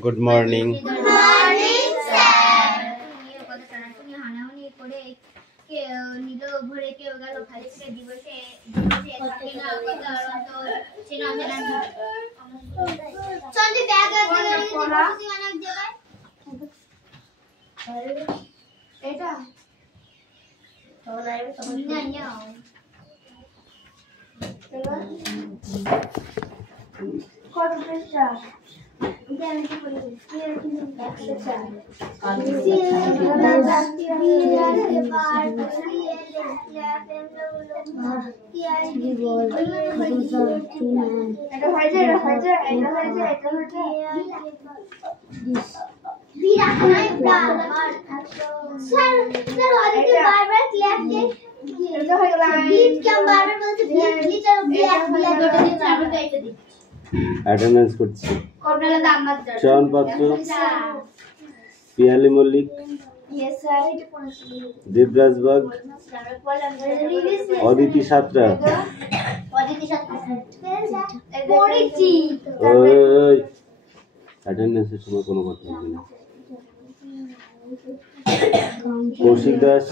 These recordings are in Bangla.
Good morning. Good morning, sir. Attendance করছি চয়ন পাত্র, পিয়ালি মল্লিক, দেবরাজ বাগ, অদিতি সাঁতরা। অ্যাটেন্ডেন্সের সময় কোনো কথা বলবি না। কৌশিক দাস,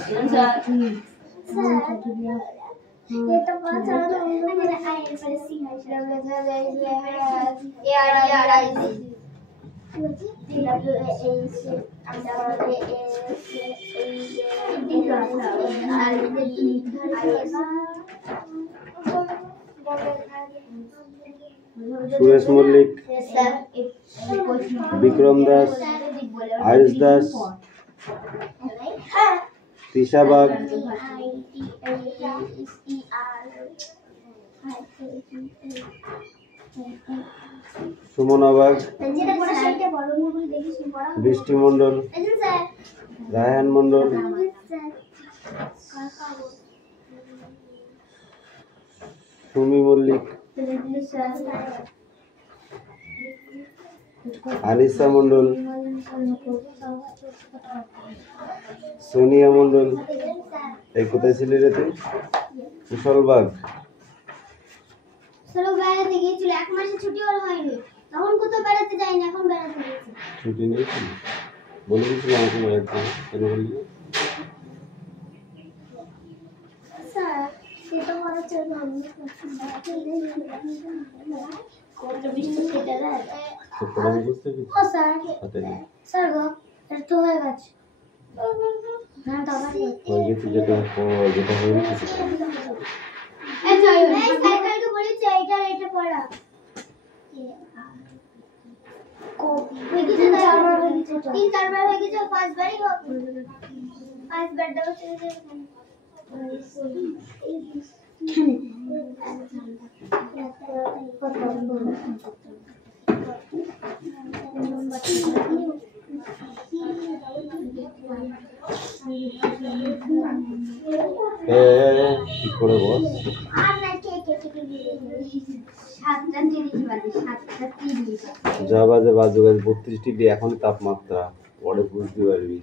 সুরেশ মল্লিক, বিক্রম দাস, আয়ুষ দাস, তৃষা বাগ, সুমনা বাগ, বৃষ্টি মণ্ডল, রায়হান মণ্ডল, সুমি মল্লিক, আলিসা মণ্ডল, সোনিয়া মণ্ডল। এই কোথায় ছিলি রে তুই? কুশল বাগ। বেড়াতে গিয়েছিল, 1 মাসের ছুটি ওর হয়নি, তখন কোথাও বেড়াতে যায়নি, এখন বেড়াতে গেছে। ছুটি নিয়েছি বলে দিয়েছিল আমাকে বেড়াতে, কেন বললি? স্যার সেটা বলা চলবে কত বৃষ্টি সেটা দেয় তো পড়াবো বুঝতে কি? ও স্যার স্যার গো এটা তো হয়ে গেছে। না দাদা হয়ে গেছে, যেটা যেটা হয়ে গেছে এই জয় এই সাইকেলকে বলেছে এটা পড়া হয়ে গেছে, 3-4বার হয়ে গেছে, 3-4বার হয়ে গেছে, 5বারই হোক, 5বার দাও চলে যাবে। ঠিক করে বস। যা বাজে 32 ডিগ্রি এখন তাপমাত্রা, পরে বুঝতে পারবি।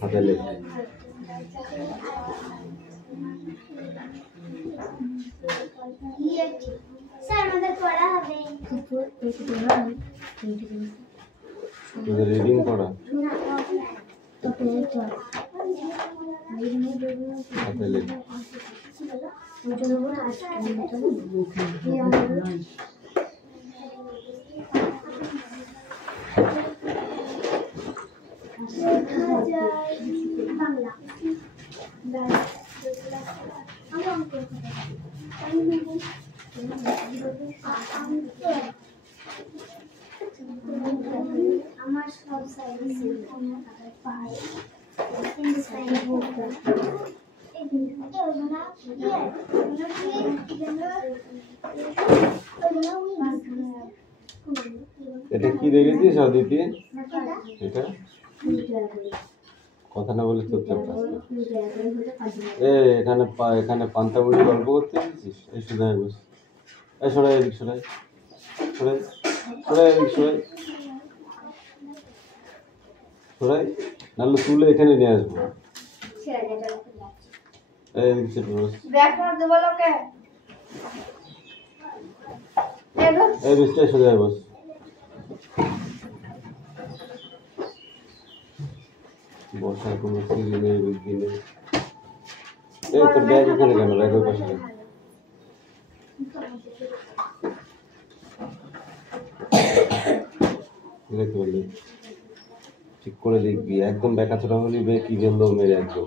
হাতে লেখা স্যার আমাদের পড়া হবে, রিডিং পড়া হাতে লেখা। আমার সব সাইজ পাই এটা কি দেখেছিস অদিতি? এটা কথা না বলে চুপচাপ এখানে পান্তা মুড়ি গল্প করতে এসেছিস? এই শুধু বস। এই সরাই এদিক সরাই সরাই সরাই এদিক সরাই সরাই নাহলে তুলে এখানে নিয়ে আসবো এদিক চেপে বস এই বিছটায় সোজা বস বসার কোনো সিঁড়ি নেই বুদ্ধি নেই এই তোর ব্যাগ এখানে কেন ব্যাগ ওই পাশে রাখ। দেখতে পারলি ঠিক করে দেখবি একদম ব্যাকা ছোটা হলে কি বললো মেরে একদম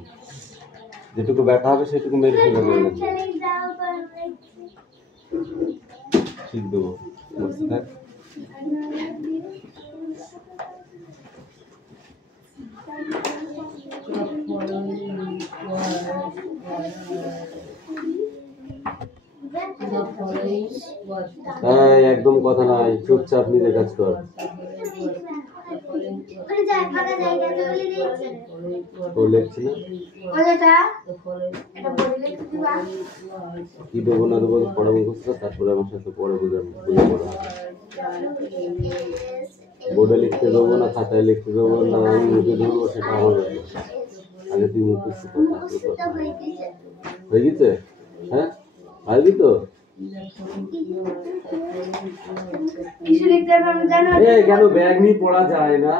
যেটুকু ব্যাকা হবে সেটুকু মেরে ফেলে মেরে ঠিক দেবো বসতে থাক একদম কথা নাই চুপচাপ নিজে কাজ কর ও লেখছি না কি দেবো না দেবো পড়া মুখস্থ তারপরে আমার সাথে পড়ে বুঝে পড়া বোর্ডে লিখতে দেবো না খাতায় লিখতে দেবো না আমি মুখে ধরবো সেটা আমার ব্যাপার আগে তুই মুখস্থ কথা হয়ে গেছে হ্যাঁ আসবি তো কেন ব্যাগ নিয়ে পড়া যায় না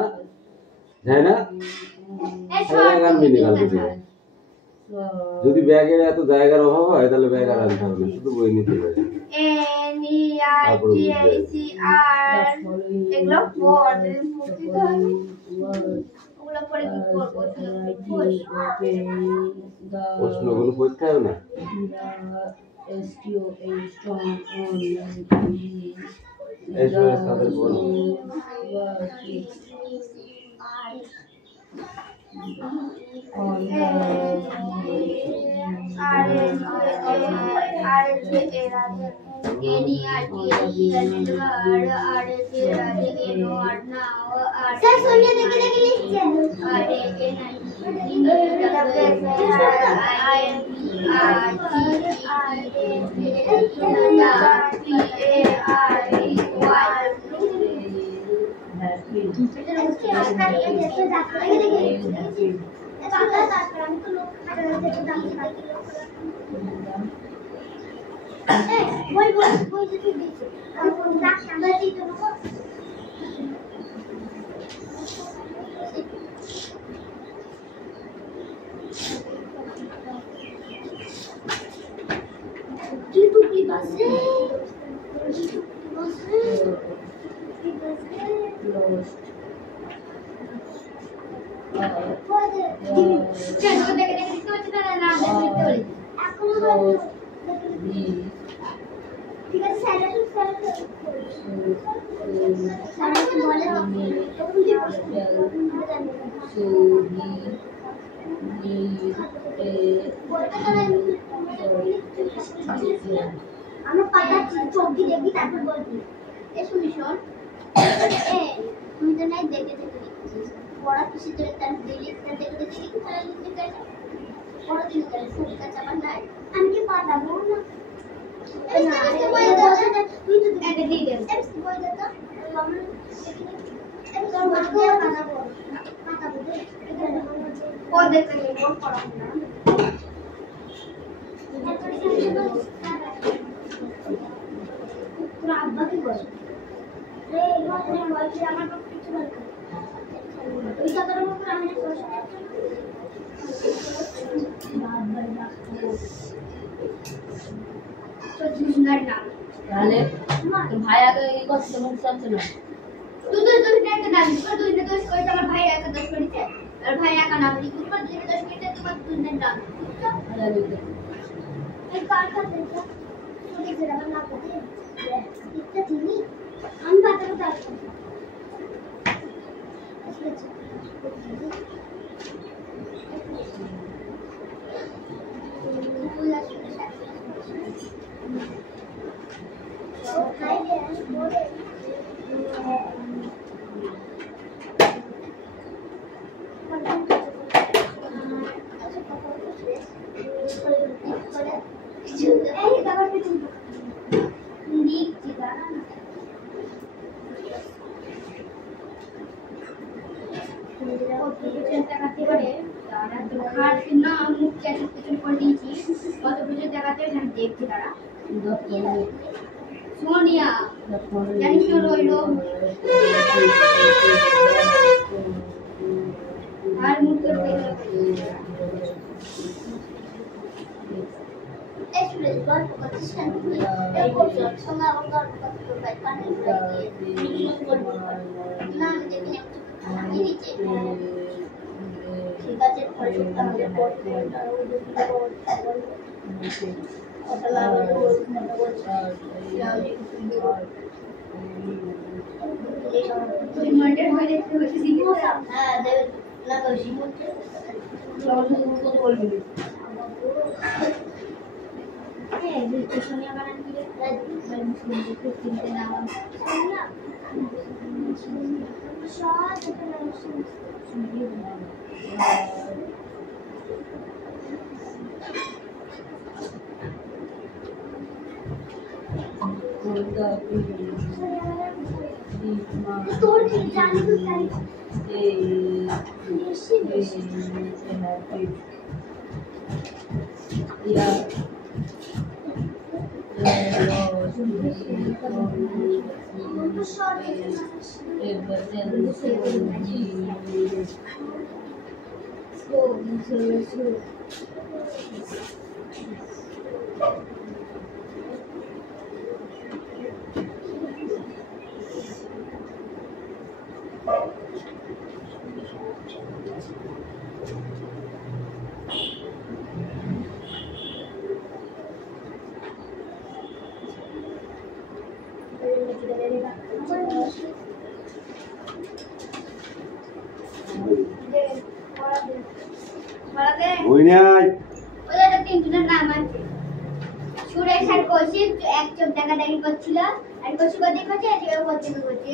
যদি ব্যাগের এত জায়গার অভাব হয় তাহলে ব্যাগ আর আনতে হবে শুধু বই নিতে হবে প্রশ্নগুলো পরীক্ষা হবে না আমরা পাঠাচ্ছি চোখটি দেখবি তারপর বলবি এসো মিশন তুমি তো নাই দেখে দেখে লিখছিস পড়া কিসে চলে তার লিখতে দেখে দেখে লিখতে তারা লিখতে চাই পড়া দিন করে ছবি কাজ আবার নাই আমি কি পাঠাবো না তুই তো এটা দিয়ে দে বই দে তো আমি তোর মাকে পাঠাবো ও দেখতে কোন পড়াবো না আব্বা কি বলে রে তোমার বলছি আমার তো কিছু বলে ওই কথার উপর আমি প্রশ্ন তো জিনিসটার নাম তাহলে তো ভাই আগে এই কথা তোমার সাথে না তুই একটা নাম কর তুই তো কই আমার ভাই একা 10 করেছে আর ভাই একা নাম লিখ তুই 10 মিনিটে তোমার তুই নাম আরে লিখ এই কার্ডটা দেখো তুই যেটা না করতে ইচ্ছা তুমি আমি বাতাবো তারপর পেছনে তাকাতে পারে তারা তো খাট না মুখ চাটি পেছনে করে দিয়েছি কত পেছনে তাকাতে আমি দেখছি তারা সোনিয়া জানি কেউ রইলো আর মুখ করে Actually, God position me. The position somehow God position by panel like now they can ini cek. Kita cek position kita buat adalah Reminder হয়ে যেতে হচ্ছে হ্যাঁ দেব লাগা শিমুতে লাউন্ড কত বলবি হ্যাঁ যে সোনিয়া বানান দিলে মুসলিম দেখতে চিনতে না সোনিয়া শাহ তোর ঠিক জানি তো তাই এক চোখ দেখা দেখি করছিল আর কচি কথা করছে আর বলতে বলছে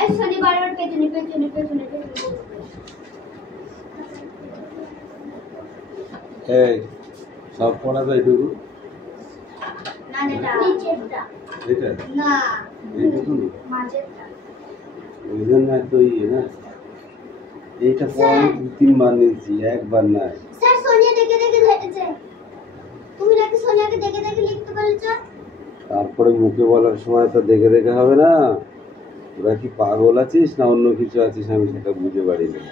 এই শনি বারবার পেছনে পেছনে পেছনে এই সব পড়া যায় এটুকু না এটা নিচেরটা এটা না এইটুকু মাঝেরটা ওই জন্য এত ইয়ে না এইটা পড়া 2-3 বার নিয়েছি একবার না স্যার সোনিয়া দেখে দেখে হেঁটেছে তুমি নাকি সোনিয়াকে দেখে দেখে লিখতে বলেছো তারপরে মুখে বলার সময় তো দেখে দেখে হবে না ওরা কি পাগল আছিস না অন্য কিছু আছিস আমি সেটা বুঝে পারি না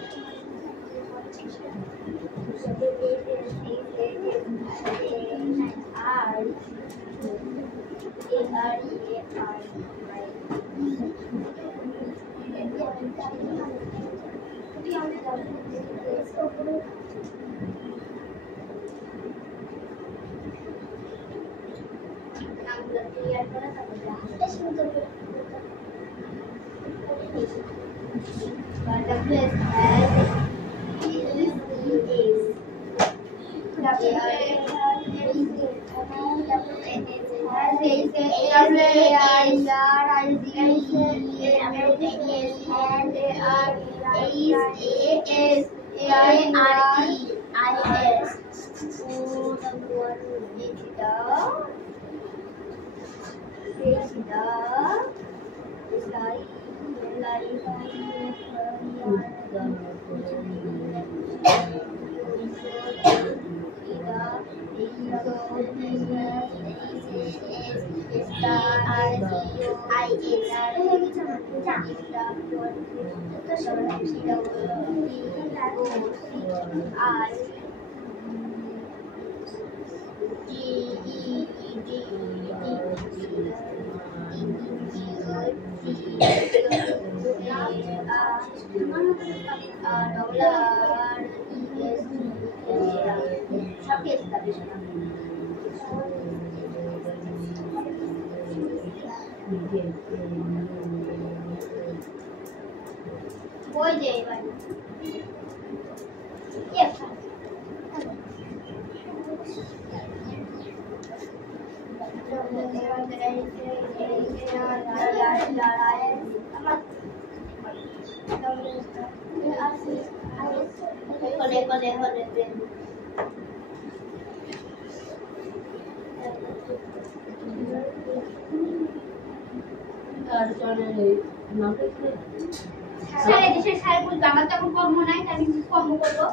স্যার এই দেশের স্যার বলবে আমার তো এখন কর্ম নাই আমি কর্ম করবো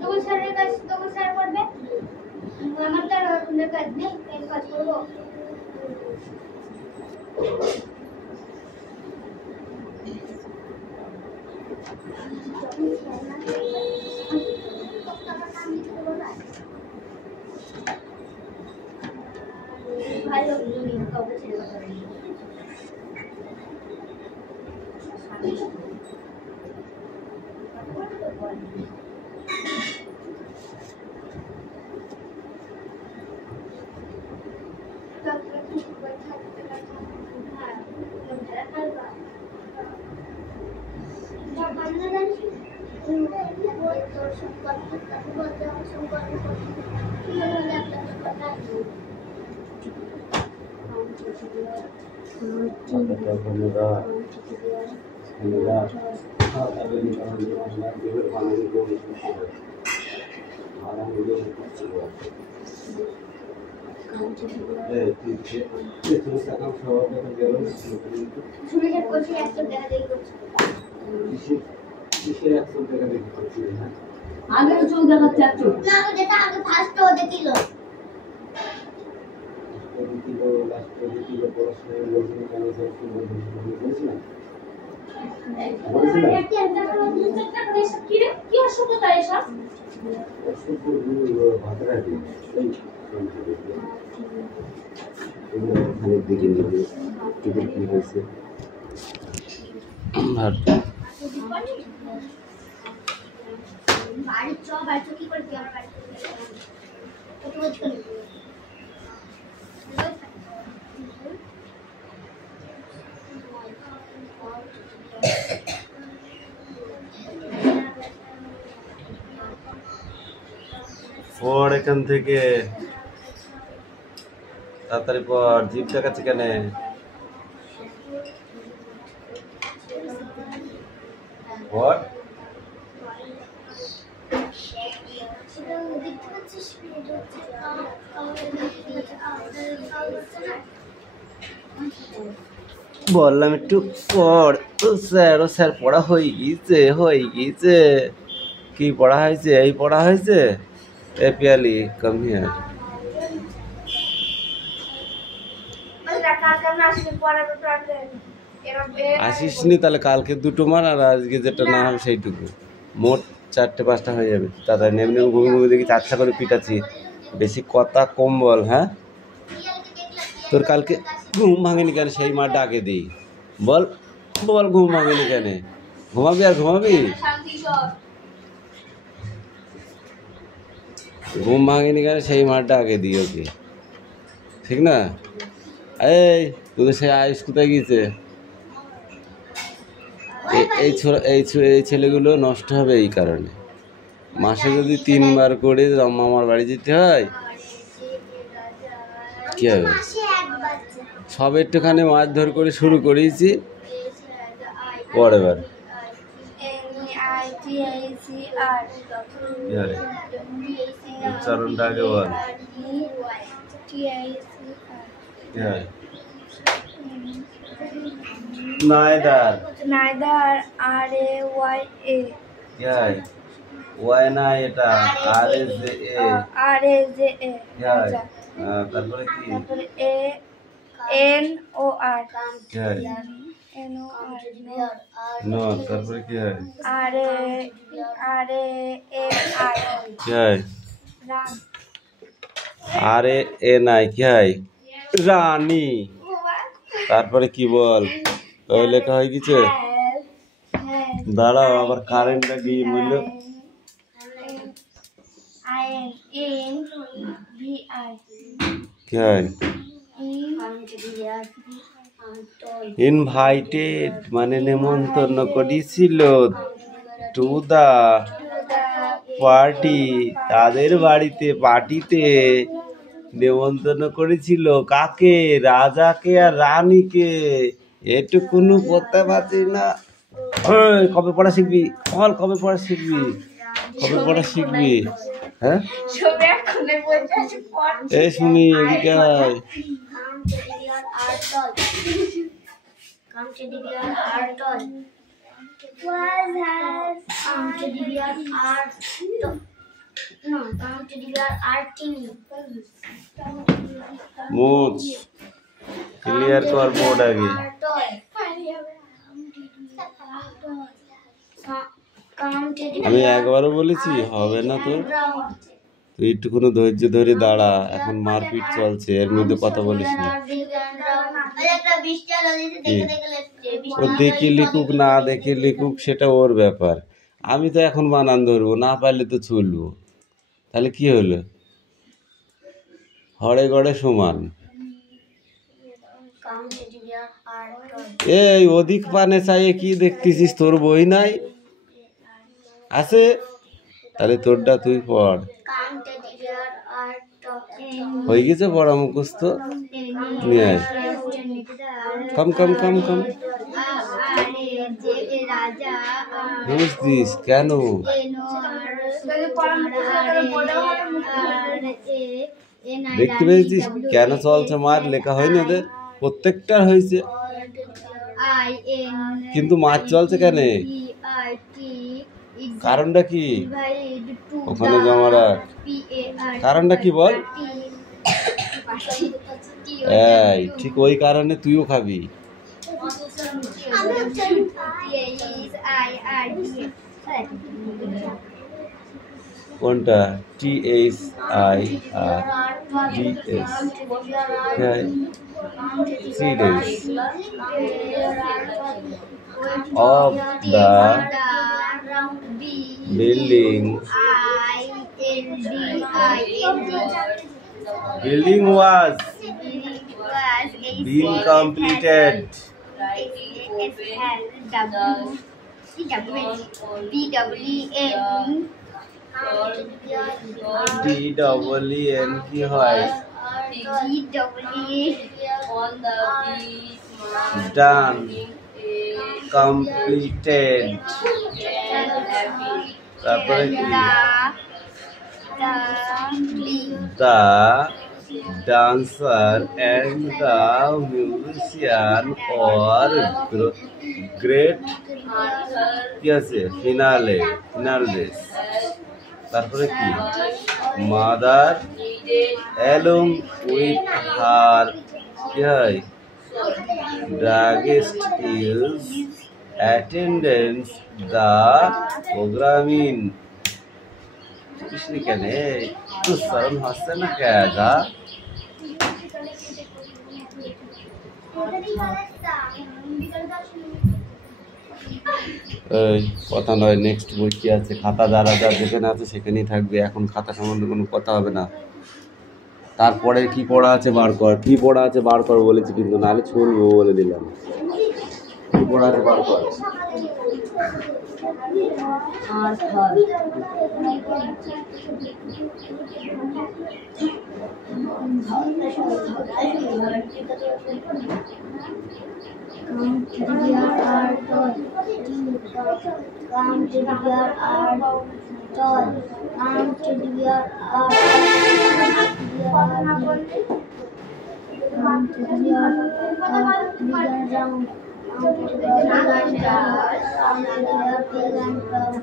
তখন স্যারের কাজ তখন স্যার করবে আমার তো আর কোনো কাজ নেই এই কাজ করবো ভালো তুমি কাউকে ছেড়ে কথা বলি আগে তো চোখ দেখাচ্ছে আর চোখ না যেটা আগে ফার্স্ট ওদের দিল কি অসুবিধা এসব দিকে নিবে কি হয়েছে আর বাড়ি চ বাড়ি কি করবি আমার বাড়ি কত বছর পড় এখান থেকে তাড়াতাড়ি পড় জিপ দেখাচ্ছে কেন পড় বললাম একটু পড় ও স্যার পড়া হয়ে গিয়েছে কি পড়া হয়েছে এই পড়া হয়েছে এ পিয়ালি কম হিয়ার আসিস নি তাহলে কালকে দুটো মার আর আজকে যেটা না হবে সেইটুকু মোট 4টে 5টা হয়ে যাবে তাড়াতাড়ি এমনি ঘুমি দেখি 4টা করে পিটাচ্ছি বেশি কথা কম বল হ্যাঁ তোর কালকে ঘুম ভাঙেনি কেন সেই মার ডাকে দিই বল বল ঘুম ভাঙেনি কেন ঘুমাবি আর ঘুমাবি ঘুম ভাঙেনি কেন সেই মার ডাকে দিই ওকে ঠিক না এই তোদের সেই আয়ুষ কোথায় গিয়েছে এই ছেলেগুলো নষ্ট হবে এই কারণে মাসে যদি 3 বার করে মামার বাড়ি যেতে হয় কি হবে সব একটুখানি মাছ ধর করে শুরু করেছি পরের বার উচ্চারণটা আগে বল neither R A Y A Y না এটা আর এ জে এ তারপরে কি তারপরে A N O R N O R no তারপরে কি হয় আর এ এন আর কি হয় রান আর এ নাই কি হয় রানী তারপরে কি বল ওই লেখা হয়ে গেছে দাঁড়াও আবার কারেন্টটা গিয়ে বললো কি হয় ইনভাইটেড মানে নেমন্তন্ন করেছিল টু দা পার্টি তাদের বাড়িতে পার্টিতে নেমন্তন্ন করেছিল কাকে রাজাকে আর রানীকে এটুকুনো পড়তে পারছি না কবে পড়া শিখবি বল কবে পড়া শিখবি হ্যাঁ এই শুনি এদিকে Come teddy bear are tall. Come teddy bear are tall. Come teddy bear are tall. No, come teddy bear are teeny. মুচ ক্লিয়ার কর বোর্ড আগে। Are tall. Come teddy আমি bear একবারও বলেছি হবে না তোর, তুই একটুখানি ধৈর্য ধরে দাঁড়া, এখন মারপিট চলছে এর মধ্যে কথা বলিস না। ও দেখে লিখুক না দেখে লিখুক সেটা ওর ব্যাপার, আমি তো এখন বানান ধরবো, না পারলে তো চলবো, তাহলে কি হলো? হরে গড়ে সমান। Come teddy bear are tall. এই অধিক পানে চাইয়ে কি দেখতেছিস? তোর বই নাই আছে? তাহলে তোরটা তুই পড়। Come teddy bear are tall. হয়ে গেছে পড়া মুখস্থ, নিয়ে আয়। কম কম কম কম বুঝতিস কেন? দেখতে পেয়েছিস কেন চলছে মার? লেখা হয়নি ওদের, প্রত্যেকটার হয়েছে, কিন্তু মার চলছে কেন? কারণটা কি? ওখানে জমা রাখ। কারণটা কি বল? এই ঠিক ওই কারণে তুইও খাবি। কোনটা? THIRDS 3 days of the building was being completed. DEEN কি হয়? Done, completed, তারপরে কি? The dancer and the musician are great কি আছে? finales, তারপরে কি? mother along with her কি হয়? druggist is attendance the programming. किसने कहने तो शर्म हंसते ना कहेगा। এই কথা নয়, নেক্সট বই কি আছে? খাতা যারা যা যেখানে আছে সেখানেই থাকবে, এখন খাতা সম্বন্ধে কোনো কথা হবে না। তারপরে কি পড়া আছে বার কর, কি পড়া আছে বার কর বলেছি কিন্তু, নাহলে ছুলবো বলে দিলাম। কি পড়া আছে বার কর। Come teddy bear are tall. Come teddy bear are tall. Come teddy bear are Come teddy bear are big and round. Come teddy bear big and round. Come teddy bear big and round.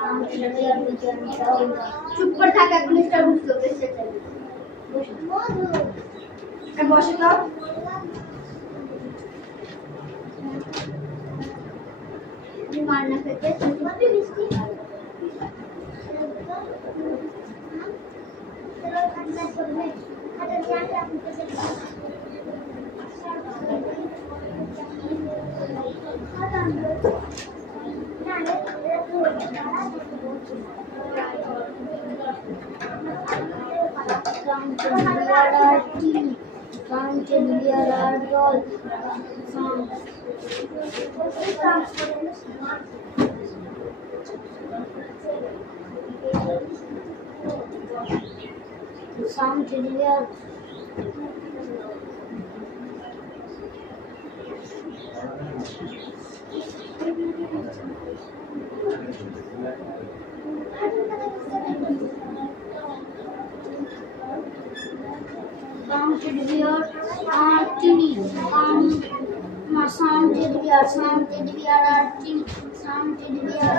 Come teddy bear big and round. চুপ করে থাক, এখন স্টার বুঝতে পেরেছে। বসে তো। मारना करके तुम्हारे भी मिस्टेक चलो खाना सब में खाना ध्यान से आपको कैसे Come to the roll. Some children Come teddy bear are teeny. Some teddy bear are teeny. Some teddy bear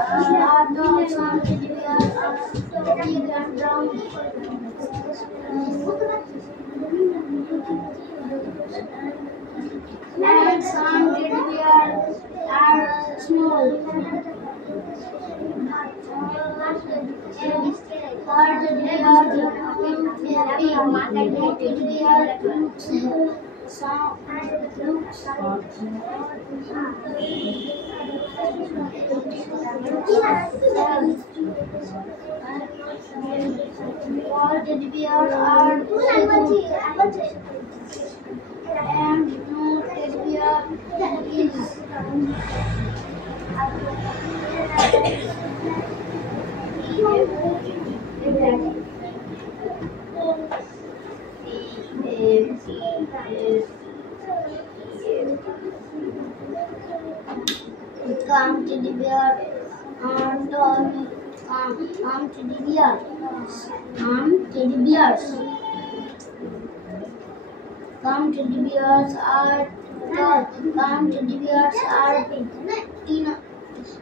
are tall. Some teddy bear are big and brown. And some teddy bear are small. All teddy bear all teddy bears are and no teddy bear is Come teddy bear and come teddy bear. Come teddy bears. Come teddy bears are tall. Come teddy bears are teeny.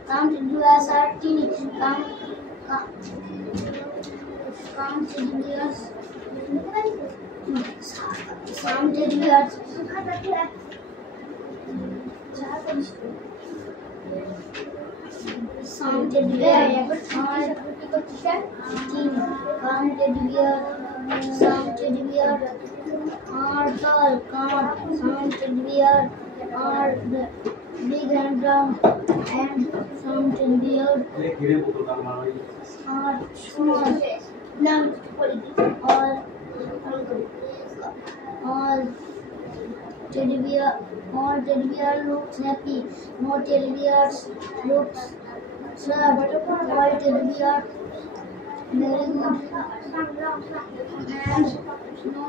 Come teddy bears are teeny. Come teddy bears. Some teddy bears. Some teddy bears are teeny. Come teddy bears. Some teddy bears are tall. Some teddy bears are big and brown. And some teddy bears are small. All teddy bear looks happy. No teddy bears looks sad. All teddy bear very good. And no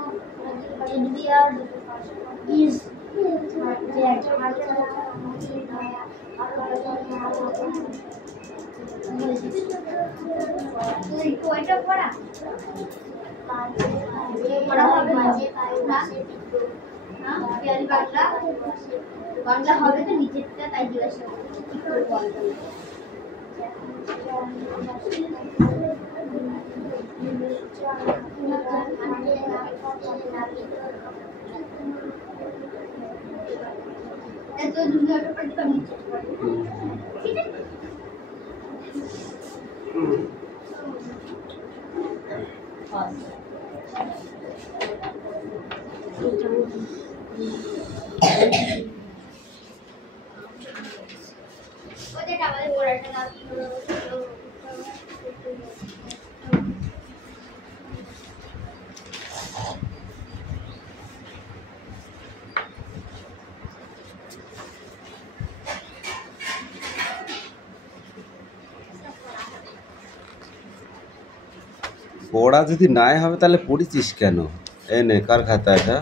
teddy bear is dead. Bangla হবে তো নিচেরটা তাই জিজ্ঞাসা কি করে বলতো এত দুনিয়াটা পড়তে আমি নিচে ঠিক আছে ওটা আমাদের পড়াটা না পড়া যদি নাই হবে তাহলে পড়িছিস কেন? এই নে, কার খাতা এটা?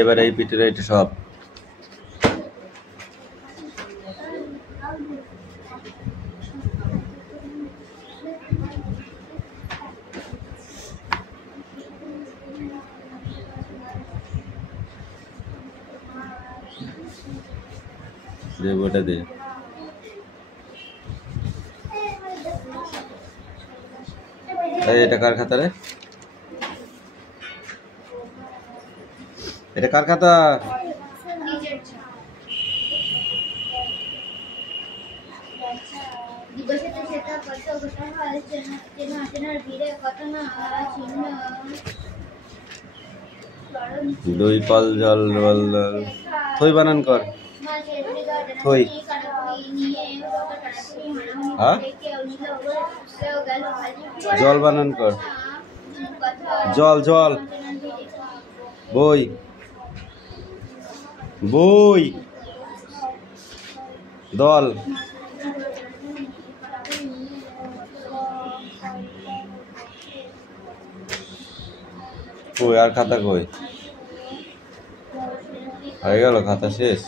এবার এই পিঠের এটা সব দে, ওটা দে। এটা কার খাতা রে? এটা কার খাতা? দুই পাল জল থই বানান কর। থই হ্যাঁ, জল বানান কর। জল জল বই বই দল কই আর খাতা কই? হয়ে গেল, খাতা শেষ।